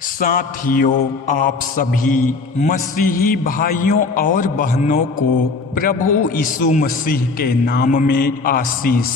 साथियों, आप सभी मसीही भाइयों और बहनों को प्रभु यीशु मसीह के नाम में आशीष।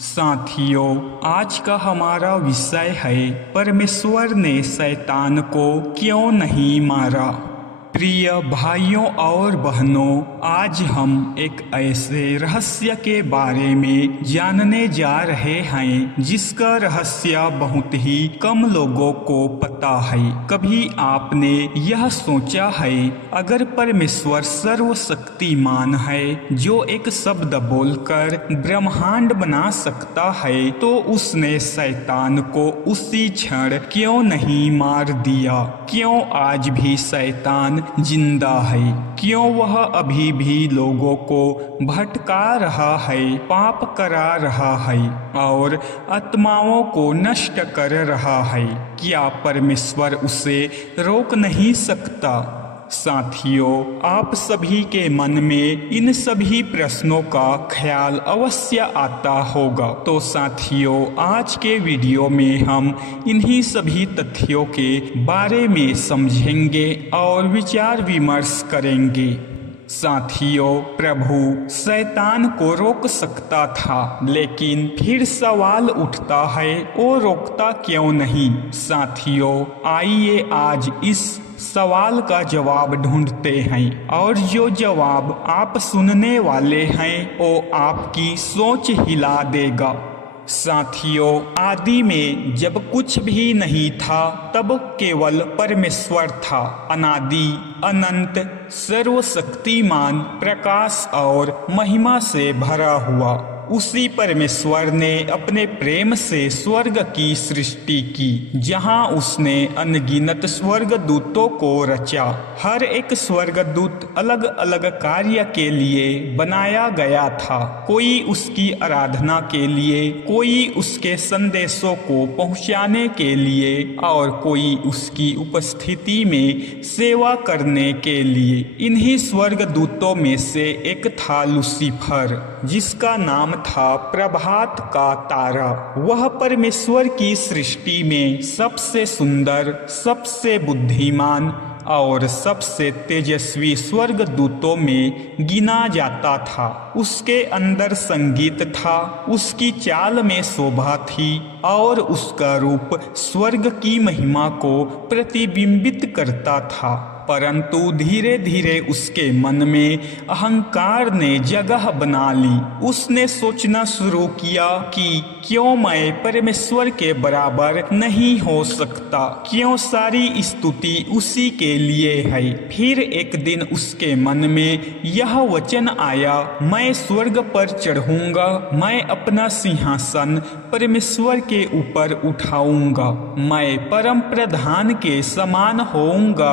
साथियों, आज का हमारा विषय है परमेश्वर ने शैतान को क्यों नहीं मारा। प्रिय भाइयों और बहनों, आज हम एक ऐसे रहस्य के बारे में जानने जा रहे हैं जिसका रहस्य बहुत ही कम लोगों को पता है। कभी आपने यह सोचा है, अगर परमेश्वर सर्वशक्तिमान है, जो एक शब्द बोलकर ब्रह्मांड बना सकता है, तो उसने शैतान को उसी क्षण क्यों नहीं मार दिया? क्यों आज भी शैतान जिंदा है? क्यों वह अभी भी लोगों को भटका रहा है, पाप करा रहा है और आत्माओं को नष्ट कर रहा है? क्या परमेश्वर उसे रोक नहीं सकता? साथियों, आप सभी के मन में इन सभी प्रश्नों का ख्याल अवश्य आता होगा। तो साथियों, आज के वीडियो में हम इन्हीं सभी तथ्यों के बारे में समझेंगे और विचार विमर्श करेंगे। साथियों, प्रभु शैतान को रोक सकता था, लेकिन फिर सवाल उठता है, वो रोकता क्यों नहीं? साथियों, आइए आज इस सवाल का जवाब ढूंढते हैं, और जो जवाब आप सुनने वाले हैं वो आपकी सोच हिला देगा। साथियों, आदि में जब कुछ भी नहीं था, तब केवल परमेश्वर था। अनादि, अनंत, सर्वशक्तिमान, प्रकाश और महिमा से भरा हुआ उसी परमेश्वर ने अपने प्रेम से स्वर्ग की सृष्टि की, जहां उसने अनगिनत स्वर्गदूतों को रचा। हर एक स्वर्गदूत अलग अलग कार्य के लिए बनाया गया था। कोई उसकी आराधना के लिए, कोई उसके संदेशों को पहुंचाने के लिए, और कोई उसकी उपस्थिति में सेवा करने के लिए। इन्हीं स्वर्गदूतों में से एक था लूसीफर, जिसका नाम था प्रभात का तारा। वह परमेश्वर की सृष्टि में सबसे सुंदर, सबसे बुद्धिमान और सबसे तेजस्वी स्वर्गदूतों में गिना जाता था। उसके अंदर संगीत था, उसकी चाल में शोभा थी और उसका रूप स्वर्ग की महिमा को प्रतिबिंबित करता था। परंतु धीरे धीरे उसके मन में अहंकार ने जगह बना ली। उसने सोचना शुरू किया कि क्यों मैं परमेश्वर के बराबर नहीं हो सकता? क्यों सारी स्तुति उसी के लिए है? फिर एक दिन उसके मन में यह वचन आया, मैं स्वर्ग पर चढ़ूंगा, मैं अपना सिंहासन परमेश्वर के ऊपर उठाऊंगा, मैं परम प्रधान के समान होऊंगा।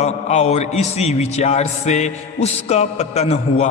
और इसी विचार से उसका पतन हुआ।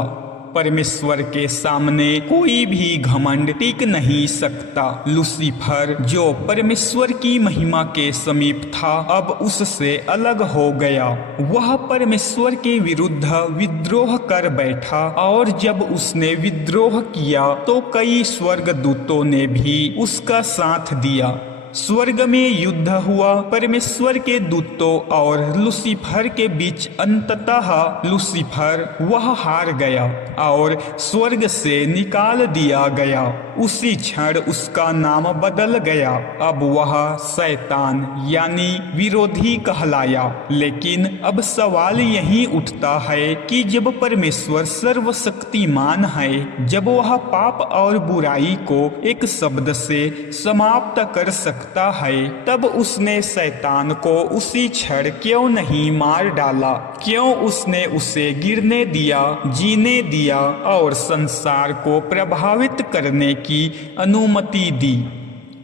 परमेश्वर के सामने कोई भी घमंड टिक नहीं सकता। लूसीफर, जो परमेश्वर की महिमा के समीप था, अब उससे अलग हो गया। वह परमेश्वर के विरुद्ध विद्रोह कर बैठा, और जब उसने विद्रोह किया तो कई स्वर्गदूतों ने भी उसका साथ दिया। स्वर्ग में युद्ध हुआ। परमेश्वर के दूतों और लूसीफर के बीच अंततः लूसीफर वह हार गया और स्वर्ग से निकाल दिया गया। उसी क्षण उसका नाम बदल गया। अब वह शैतान यानी विरोधी कहलाया। लेकिन अब सवाल यही उठता है कि जब परमेश्वर सर्वशक्तिमान है, जब वह पाप और बुराई को एक शब्द से समाप्त कर सकता है, तब उसने शैतान को उसी क्षण क्यों नहीं मार डाला? क्यों उसने उसे गिरने दिया, जीने दिया और संसार को प्रभावित करने की अनुमति दी?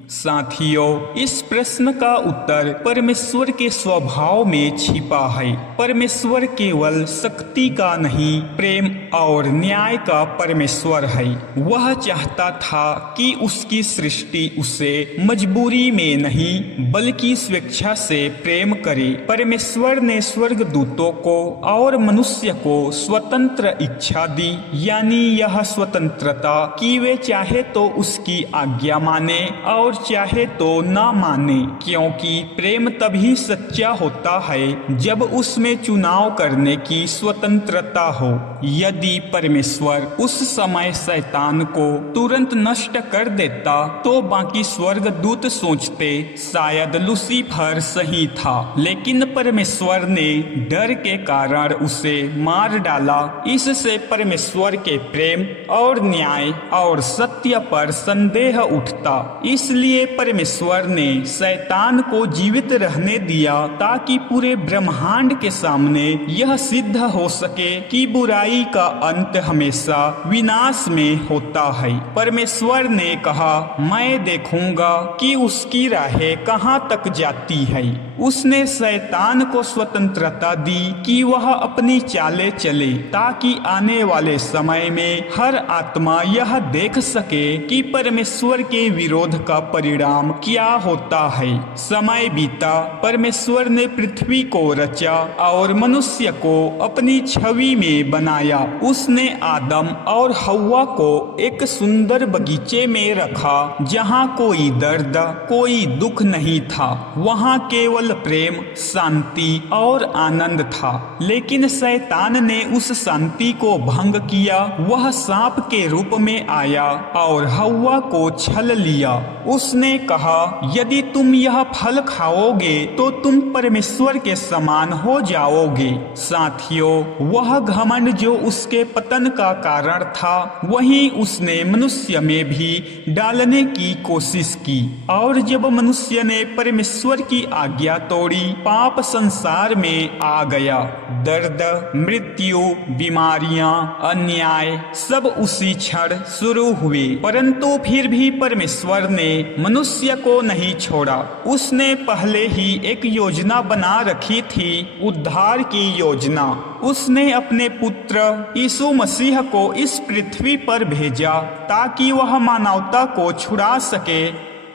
साथियों, इस प्रश्न का उत्तर परमेश्वर के स्वभाव में छिपा है। परमेश्वर केवल शक्ति का नहीं, प्रेम और न्याय का परमेश्वर है। वह चाहता था कि उसकी सृष्टि उसे मजबूरी में नहीं, बल्कि स्वेच्छा से प्रेम करे। परमेश्वर ने स्वर्गदूतों को और मनुष्य को स्वतंत्र इच्छा दी, यानी यह स्वतंत्रता कि वे चाहे तो उसकी आज्ञा माने और और चाहे तो ना माने, क्योंकि प्रेम तभी सच्चा होता है जब उसमें चुनाव करने की स्वतंत्रता हो। यदि परमेश्वर उस समय शैतान को तुरंत नष्ट कर देता तो बाकी स्वर्ग दूत सोचते शायद लूसीफर सही था, लेकिन परमेश्वर ने डर के कारण उसे मार डाला। इससे परमेश्वर के प्रेम और न्याय और सत्य पर संदेह उठता। इसलिए परमेश्वर ने शैतान को जीवित रहने दिया ताकि पूरे ब्रह्मांड के सामने यह सिद्ध हो सके कि बुराई का अंत हमेशा विनाश में होता है। परमेश्वर ने कहा, मैं देखूंगा कि उसकी राहें कहां तक जाती है। उसने शैतान को स्वतंत्रता दी कि वह अपनी चालें चले, ताकि आने वाले समय में हर आत्मा यह देख सके कि परमेश्वर के विरोध का परिणाम क्या होता है। समय बीता, परमेश्वर ने पृथ्वी को रचा और मनुष्य को अपनी छवि में बनाया। उसने आदम और हव्वा को एक सुंदर बगीचे में रखा, जहाँ कोई दर्द, कोई दुख नहीं था। वहाँ केवल प्रेम, शांति और आनंद था। लेकिन शैतान ने उस शांति को भंग किया। वह सांप के रूप में आया और हव्वा को छल लिया। उसने कहा, यदि तुम यह फल खाओगे तो तुम परमेश्वर के समान हो जाओगे। साथियों, वह घमंड जो उसके पतन का कारण था, वही उसने मनुष्य में भी डालने की कोशिश की। और जब मनुष्य ने परमेश्वर की आज्ञा तोड़ी, पाप संसार में आ गया। दर्द, मृत्यु, बीमारियां, अन्याय सब उसी क्षण शुरू हुए। परंतु फिर भी परमेश्वर ने मनुष्य को नहीं छोड़ा। उसने पहले ही एक योजना बना रखी थी, उद्धार की योजना। उसने अपने पुत्र यीशु मसीह को इस पृथ्वी पर भेजा ताकि वह मानवता को छुड़ा सके।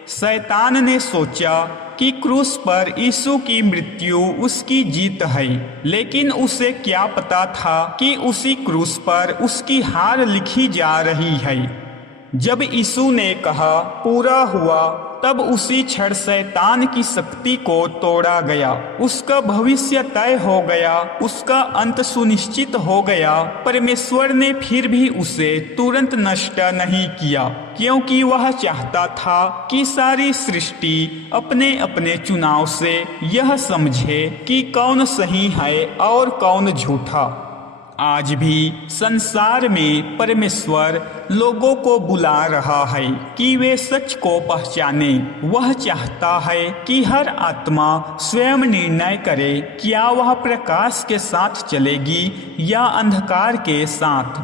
शैतान ने सोचा कि क्रूस पर यीशु की मृत्यु उसकी जीत है, लेकिन उसे क्या पता था कि उसी क्रूस पर उसकी हार लिखी जा रही है। जब यीशु ने कहा, पूरा हुआ, तब उसी क्षण शैतान की शक्ति को तोड़ा गया। उसका भविष्य तय हो गया, उसका अंत सुनिश्चित हो गया। परमेश्वर ने फिर भी उसे तुरंत नष्ट नहीं किया, क्योंकि वह चाहता था कि सारी सृष्टि अपने अपने चुनाव से यह समझे कि कौन सही है और कौन झूठा। आज भी संसार में परमेश्वर लोगों को बुला रहा है कि वे सच को पहचाने। वह चाहता है कि हर आत्मा स्वयं निर्णय करे, क्या वह प्रकाश के साथ चलेगी या अंधकार के साथ।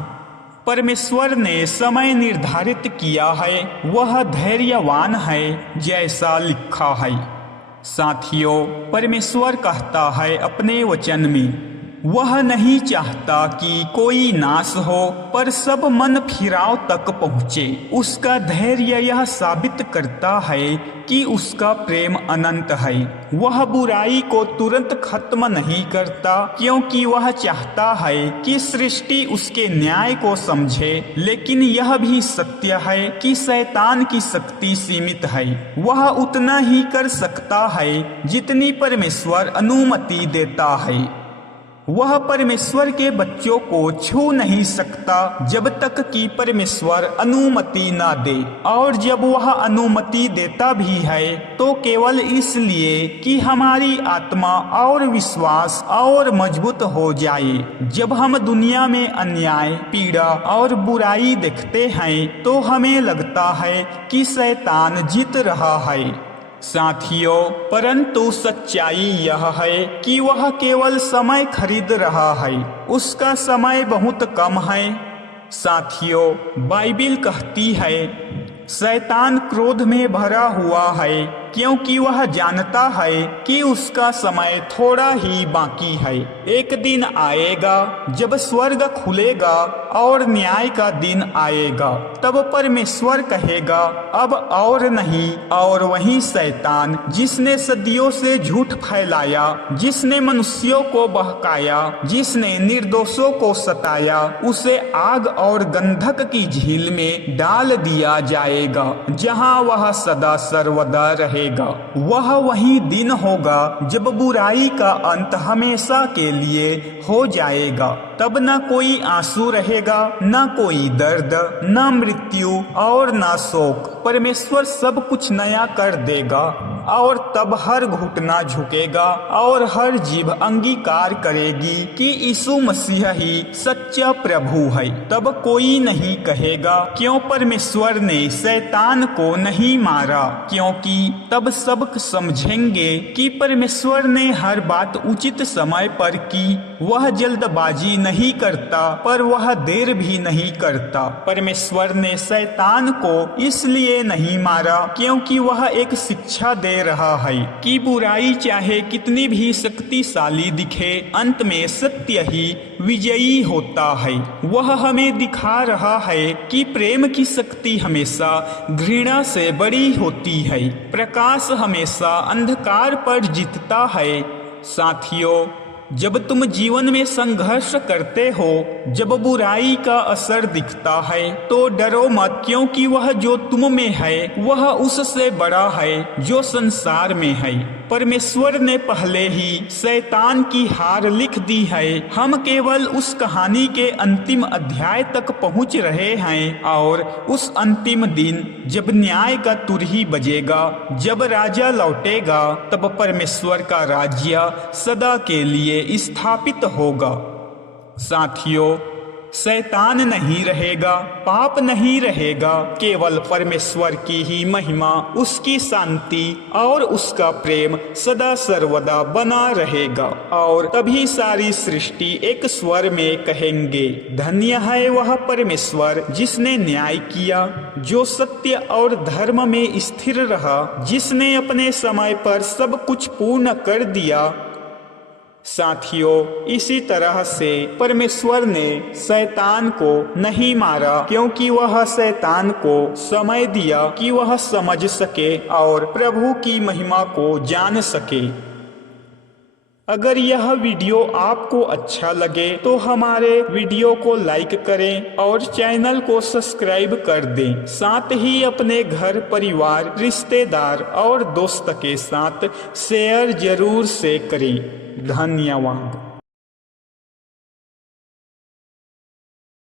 परमेश्वर ने समय निर्धारित किया है, वह धैर्यवान है, जैसा लिखा है। साथियों, परमेश्वर कहता है अपने वचन में, वह नहीं चाहता कि कोई नाश हो, पर सब मन फिराव तक पहुँचे। उसका धैर्य यह साबित करता है कि उसका प्रेम अनंत है। वह बुराई को तुरंत खत्म नहीं करता, क्योंकि वह चाहता है कि सृष्टि उसके न्याय को समझे। लेकिन यह भी सत्य है कि शैतान की शक्ति सीमित है। वह उतना ही कर सकता है जितनी परमेश्वर अनुमति देता है। वह परमेश्वर के बच्चों को छू नहीं सकता जब तक कि परमेश्वर अनुमति ना दे, और जब वह अनुमति देता भी है तो केवल इसलिए कि हमारी आत्मा और विश्वास और मजबूत हो जाए। जब हम दुनिया में अन्याय, पीड़ा और बुराई देखते हैं तो हमें लगता है कि शैतान जीत रहा है। साथियों, परंतु सच्चाई यह है कि वह केवल समय खरीद रहा है। उसका समय बहुत कम है। साथियों, बाइबिल कहती है, शैतान क्रोध में भरा हुआ है क्योंकि वह जानता है कि उसका समय थोड़ा ही बाकी है। एक दिन आएगा जब स्वर्ग खुलेगा और न्याय का दिन आएगा। तब परमेश्वर कहेगा अब और नहीं, और वही शैतान जिसने सदियों से झूठ फैलाया, जिसने मनुष्यों को बहकाया, जिसने निर्दोषों को सताया, उसे आग और गंधक की झील में डाल दिया जाएगा, जहां वह सदा सर्वदा रहेगा। वह वही दिन होगा जब बुराई का अंत हमेशा के लिए हो जाएगा। तब न कोई आंसू रहेगा, न कोई दर्द, न मृत्यु और न शोक। परमेश्वर सब कुछ नया कर देगा और तब हर घुटना झुकेगा और हर जीभ अंगीकार करेगी कि यीशु मसीह ही सच्चा प्रभु है। तब कोई नहीं कहेगा क्यों परमेश्वर ने शैतान को नहीं मारा, क्योंकि तब सब समझेंगे कि परमेश्वर ने हर बात उचित समय पर की। वह जल्दबाजी नहीं करता, पर वह देर भी नहीं करता। परमेश्वर ने शैतान को इसलिए नहीं मारा क्योंकि वह एक शिक्षा दे रहा है कि बुराई चाहे कितनी भी शक्तिशाली दिखे, अंत में सत्य ही विजयी होता है। वह हमें दिखा रहा है कि प्रेम की शक्ति हमेशा घृणा से बड़ी होती है। प्रकाश हमेशा अंधकार पर जीतता है। साथियों, जब तुम जीवन में संघर्ष करते हो, जब बुराई का असर दिखता है, तो डरो मत, क्योंकि वह जो तुम में है वह उससे बड़ा है जो संसार में है। परमेश्वर ने पहले ही शैतान की हार लिख दी है। हम केवल उस कहानी के अंतिम अध्याय तक पहुंच रहे हैं, और उस अंतिम दिन जब न्याय का तुरही बजेगा, जब राजा लौटेगा, तब परमेश्वर का राज्य सदा के लिए स्थापित होगा। साथियों, शैतान नहीं रहेगा, पाप नहीं रहेगा, केवल परमेश्वर की ही महिमा, उसकी शांति और उसका प्रेम सदा सर्वदा बना रहेगा। और तभी सारी सृष्टि एक स्वर में कहेंगे, धन्य है वह परमेश्वर जिसने न्याय किया, जो सत्य और धर्म में स्थिर रहा, जिसने अपने समय पर सब कुछ पूर्ण कर दिया। साथियों, इसी तरह से परमेश्वर ने शैतान को नहीं मारा, क्योंकि वह शैतान को समय दिया कि वह समझ सके और प्रभु की महिमा को जान सके। अगर यह वीडियो आपको अच्छा लगे तो हमारे वीडियो को लाइक करें और चैनल को सब्सक्राइब कर दें। साथ ही अपने घर, परिवार, रिश्तेदार और दोस्त के साथ शेयर जरूर से करें। धन्यवाद।